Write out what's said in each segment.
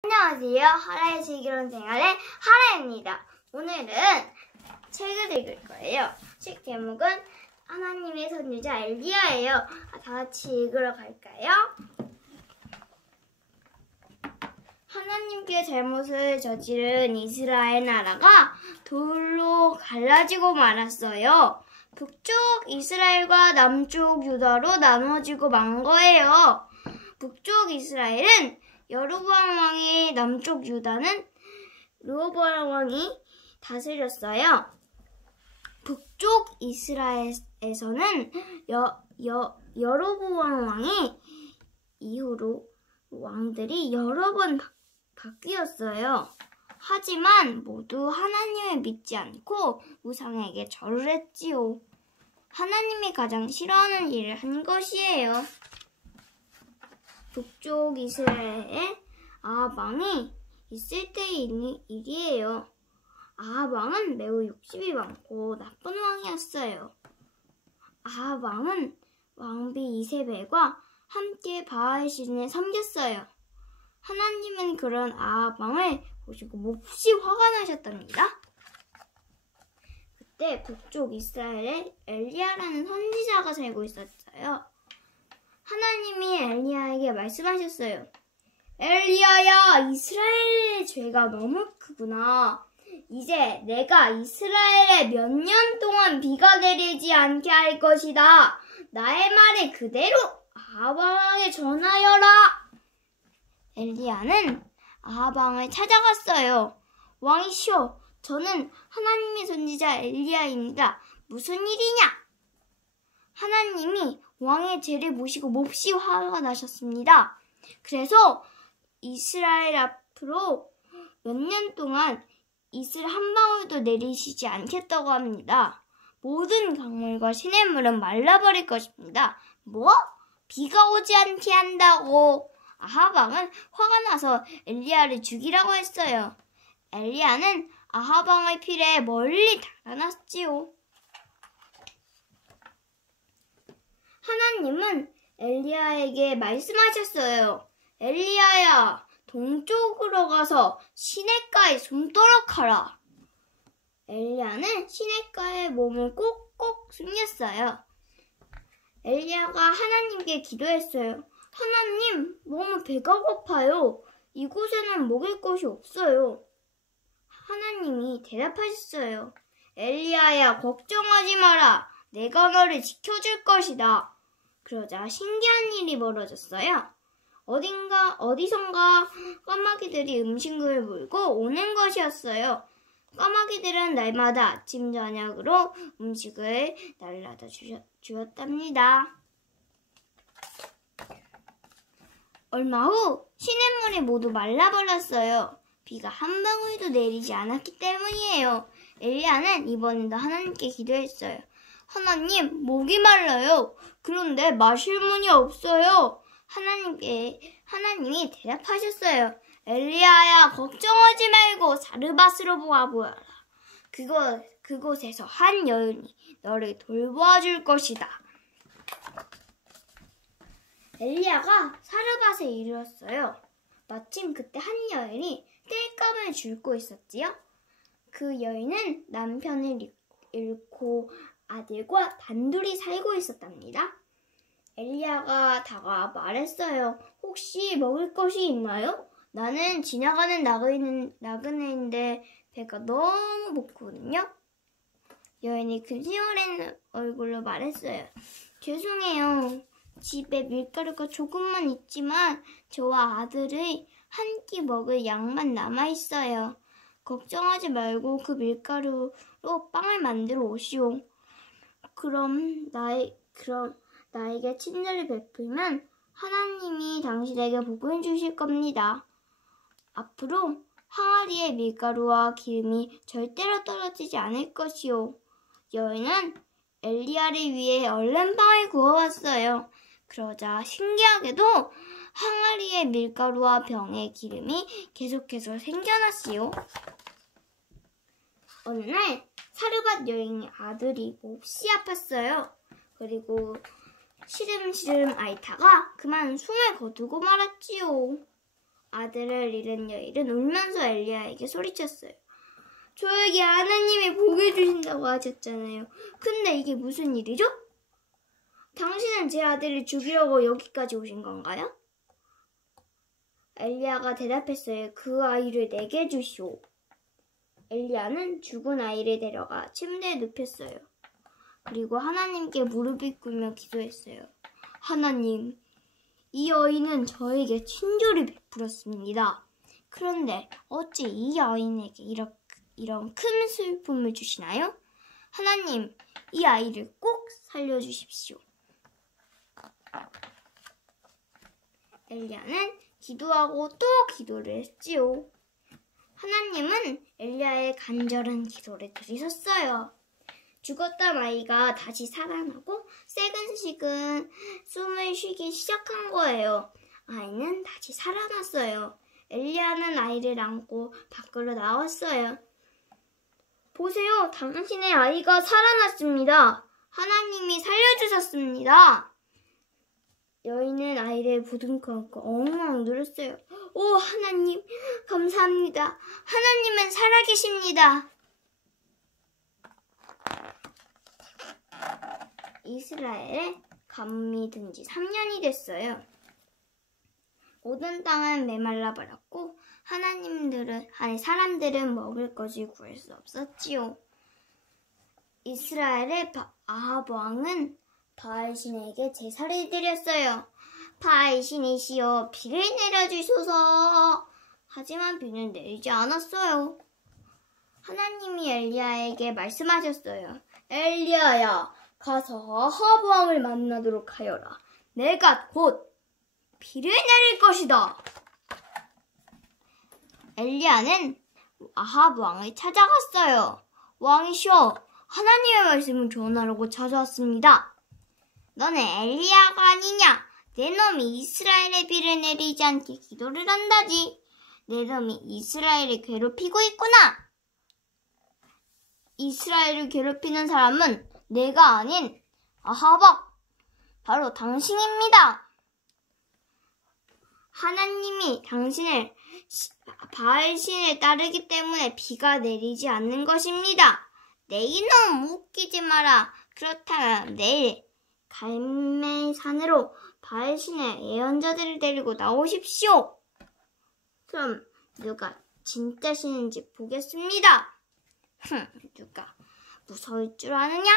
안녕하세요. 하라의 슬기로운 생활의 하라입니다. 오늘은 책을 읽을 거예요. 책 제목은 하나님의 선지자 엘리야예요. 다 같이 읽으러 갈까요? 하나님께 잘못을 저지른 이스라엘 나라가 둘로 갈라지고 말았어요. 북쪽 이스라엘과 남쪽 유다로 나눠지고 만 거예요. 북쪽 이스라엘은 여로보암 왕이, 남쪽 유다는 르호보암 왕이 다스렸어요. 북쪽 이스라엘에서는 여로보암 왕이 이후로 왕들이 여러 번 바뀌었어요. 하지만 모두 하나님을 믿지 않고 우상에게 절을 했지요. 하나님이 가장 싫어하는 일을 한 것이에요. 북쪽 이스라엘에 아합 왕이 있을 때의 일이에요. 아합 왕은 매우 욕심이 많고 나쁜 왕이었어요. 아합 왕은 왕비 이세벨과 함께 바알 신을 섬겼어요. 하나님은 그런 아합 왕을 보시고 몹시 화가 나셨답니다. 그때 북쪽 이스라엘에 엘리야라는 선지자가 살고 있었어요. 하나님이 엘리야에게 말씀하셨어요. 엘리야야, 이스라엘의 죄가 너무 크구나. 이제 내가 이스라엘에 몇 년 동안 비가 내리지 않게 할 것이다. 나의 말을 그대로 아합 왕에게 전하여라. 엘리야는 아합 왕을 찾아갔어요. 왕이시여, 저는 하나님의 선지자 엘리야입니다. 무슨 일이냐? 하나님이 왕의 죄를 보시고 몹시 화가 나셨습니다. 그래서 이스라엘 앞으로 몇 년 동안 이슬 한 방울도 내리시지 않겠다고 합니다. 모든 강물과 시냇물은 말라버릴 것입니다. 뭐? 비가 오지 않게 한다고? 아합 왕은 화가 나서 엘리야를 죽이라고 했어요. 엘리야는 아합 왕의 피를 멀리 달아났지요. 하나님은 엘리야에게 말씀하셨어요. 엘리야야, 동쪽으로 가서 시냇가에 숨도록 하라. 엘리야는 시냇가에 몸을 꼭꼭 숨겼어요. 엘리야가 하나님께 기도했어요. 하나님, 너무 배가 고파요. 이곳에는 먹을 것이 없어요. 하나님이 대답하셨어요. 엘리야야, 걱정하지 마라. 내가 너를 지켜줄 것이다. 그러자 신기한 일이 벌어졌어요. 어디선가 까마귀들이 음식을 물고 오는 것이었어요. 까마귀들은 날마다 아침 저녁으로 음식을 날라다 주었답니다. 얼마 후 시냇물이 모두 말라버렸어요. 비가 한 방울도 내리지 않았기 때문이에요. 엘리야는 이번에도 하나님께 기도했어요. 하나님, 목이 말라요. 그런데 마실 물이 없어요. 하나님이 대답하셨어요. 엘리야야, 걱정하지 말고 사르밧으로 가보아라. 그곳에서 한 여인이 너를 돌보아줄 것이다. 엘리야가 사르밧에 이르렀어요. 마침 그때 한 여인이 땔감을 줍고 있었지요. 그 여인은 남편을 잃고 아들과 단둘이 살고 있었답니다. 엘리야가 다가와 말했어요. 혹시 먹을 것이 있나요? 나는 지나가는 나그네인데 배가 너무 고프거든요. 여인이 근심 어린 얼굴로 말했어요. 죄송해요. 집에 밀가루가 조금만 있지만 저와 아들의 한 끼 먹을 양만 남아있어요. 걱정하지 말고 그 밀가루로 빵을 만들어 오시오. 그럼 나에게 친절을 베풀면 하나님이 당신에게 복을 주실 겁니다. 앞으로 항아리에 밀가루와 기름이 절대로 떨어지지 않을 것이오. 여인은 엘리야를 위해 얼른 빵을 구워왔어요. 그러자 신기하게도 항아리의 밀가루와 병의 기름이 계속해서 생겨났지요. 어느 날 사르밧 여인의 아들이 몹시 아팠어요. 그리고 시름시름 앓다가 그만 숨을 거두고 말았지요. 아들을 잃은 여인은 울면서 엘리야에게 소리쳤어요. 저에게 하나님이 복을 주신다고 하셨잖아요. 근데 이게 무슨 일이죠? 당신은 제 아들을 죽이려고 여기까지 오신 건가요? 엘리야가 대답했어요. 그 아이를 내게 주시오. 엘리야는 죽은 아이를 데려가 침대에 눕혔어요. 그리고 하나님께 무릎을 꿇며 기도했어요. 하나님, 이 여인은 저에게 친절을 베풀었습니다. 그런데 어찌 이 여인에게 이런 큰 슬픔을 주시나요? 하나님, 이 아이를 꼭 살려주십시오. 엘리야는 기도하고 또 기도를 했지요. 하나님은 엘리야의 간절한 기도를 들으셨어요. 죽었던 아이가 다시 살아나고 새근시근 숨을 쉬기 시작한 거예요. 아이는 다시 살아났어요. 엘리야는 아이를 안고 밖으로 나왔어요. 보세요, 당신의 아이가 살아났습니다. 하나님이 살려주셨습니다. 여인은 아이를 부둥켜 안고 엉엉 울었어요. 오, 하나님, 감사합니다. 하나님은 살아계십니다. 이스라엘에 가뭄이 든 지 3년이 됐어요. 모든 땅은 메말라 버렸고 사람들은 먹을 것을 구할 수 없었지요. 이스라엘의 아합 왕은 바알 신에게 제사를 드렸어요. 바알 신이시여, 비를 내려주소서. 하지만 비는 내리지 않았어요. 하나님이 엘리야에게 말씀하셨어요. 엘리야야, 가서 아합 왕을 만나도록 하여라. 내가 곧 비를 내릴 것이다. 엘리야는 아합 왕을 찾아갔어요. 왕이시여, 하나님의 말씀을 전하려고 찾아왔습니다. 너는 엘리야가 아니냐? 내 놈이 이스라엘에 비를 내리지 않게 기도를 한다지. 내 놈이 이스라엘을 괴롭히고 있구나. 이스라엘을 괴롭히는 사람은 내가 아닌 아합 왕, 바로 당신입니다. 하나님이 당신을 바알 신을 따르기 때문에 비가 내리지 않는 것입니다. 내 이놈, 웃기지 마라. 그렇다면 내일 갈멜산으로 바알 신의 예언자들을 데리고 나오십시오. 그럼 누가 진짜 신인지 보겠습니다. 누가 무서울 줄 아느냐?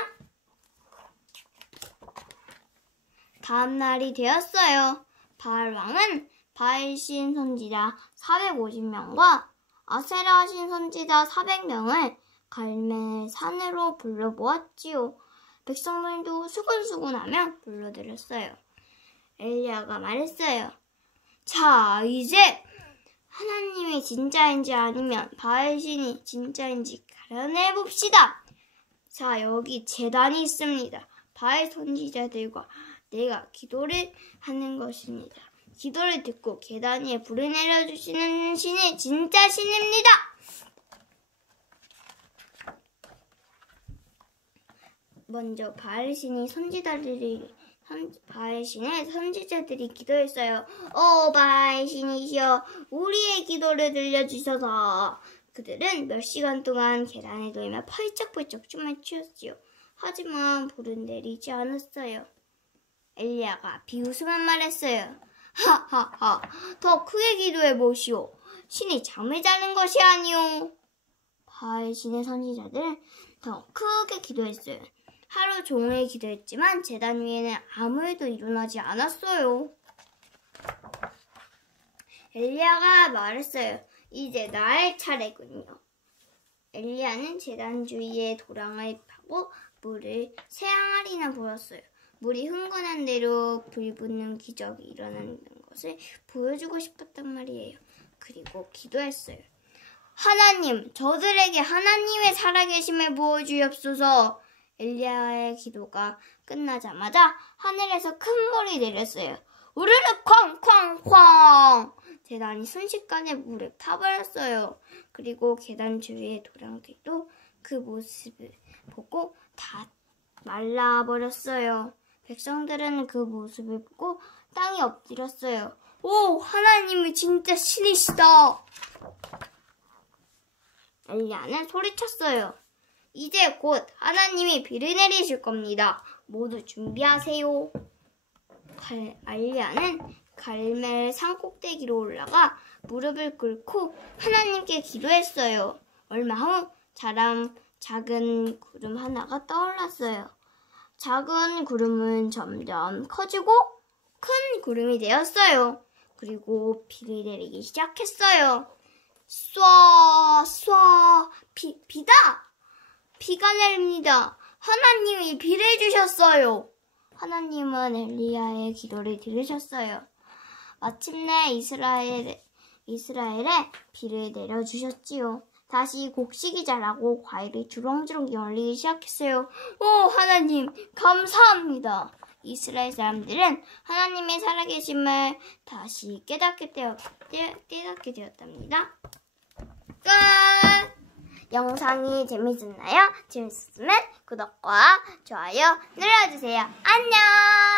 다음 날이 되었어요. 바알 왕은 바알 신 선지자 450명과 아세라 신 선지자 400명을 갈멜산으로 불러모았지요. 백성들도 수근수근하며 불러들였어요. 엘리야가 말했어요. 자, 이제 하나님이 진짜인지 아니면 바알 신이 진짜인지 가려내봅시다. 자, 여기 제단이 있습니다. 바알 선지자들과 내가 기도를 하는 것입니다. 기도를 듣고 계단 위에 불을 내려주시는 신이 진짜 신입니다. 먼저 바알 신의 선지자들이 기도했어요. 오, 바알 신이시여, 우리의 기도를 들려주셔서. 그들은 몇 시간 동안 계단에 놓이며 펄쩍펄쩍 춤을 추었지요. 하지만 불은 내리지 않았어요. 엘리야가 비웃으며 말했어요. 하하하, 더 크게 기도해 보시오. 신이 잠을 자는 것이 아니오. 바알 신의 선지자들은 더 크게 기도했어요. 하루 종일 기도했지만 제단 위에는 아무 일도 일어나지 않았어요. 엘리야가 말했어요. 이제 나의 차례군요. 엘리야는 제단 주위에 도랑을 파고 물을 3항아리나 부었어요. 물이 흥건한 대로 불 붙는 기적이 일어나는 것을 보여주고 싶었단 말이에요. 그리고 기도했어요. 하나님, 저들에게 하나님의 살아계심을 보여주옵소서. 엘리야의 기도가 끝나자마자 하늘에서 큰 불이 내렸어요. 우르르 쾅쾅쾅! 제단이 순식간에 물에 타버렸어요. 그리고 계단 주위의 도랑들도 그 모습을 보고 다 말라버렸어요. 백성들은 그 모습을 보고 땅에 엎드렸어요. 오, 하나님이 진짜 신이시다. 엘리야는 소리쳤어요. 이제 곧 하나님이 비를 내리실 겁니다. 모두 준비하세요. 엘리야는 갈멜 산꼭대기로 올라가 무릎을 꿇고 하나님께 기도했어요. 얼마 후 작은 구름 하나가 떠올랐어요. 작은 구름은 점점 커지고 큰 구름이 되었어요. 그리고 비를 내리기 시작했어요. 쏴 비다! 비가 내립니다. 하나님이 비를 주셨어요. 하나님은 엘리야의 기도를 들으셨어요. 마침내 이스라엘에 비를 내려주셨지요. 다시 곡식이 자라고 과일이 주렁주렁 열리기 시작했어요. 오, 하나님 감사합니다. 이스라엘 사람들은 하나님의 살아계심을 다시 깨닫게 되었답니다. 끝! 영상이 재밌었나요? 재밌었으면 구독과 좋아요 눌러주세요. 안녕!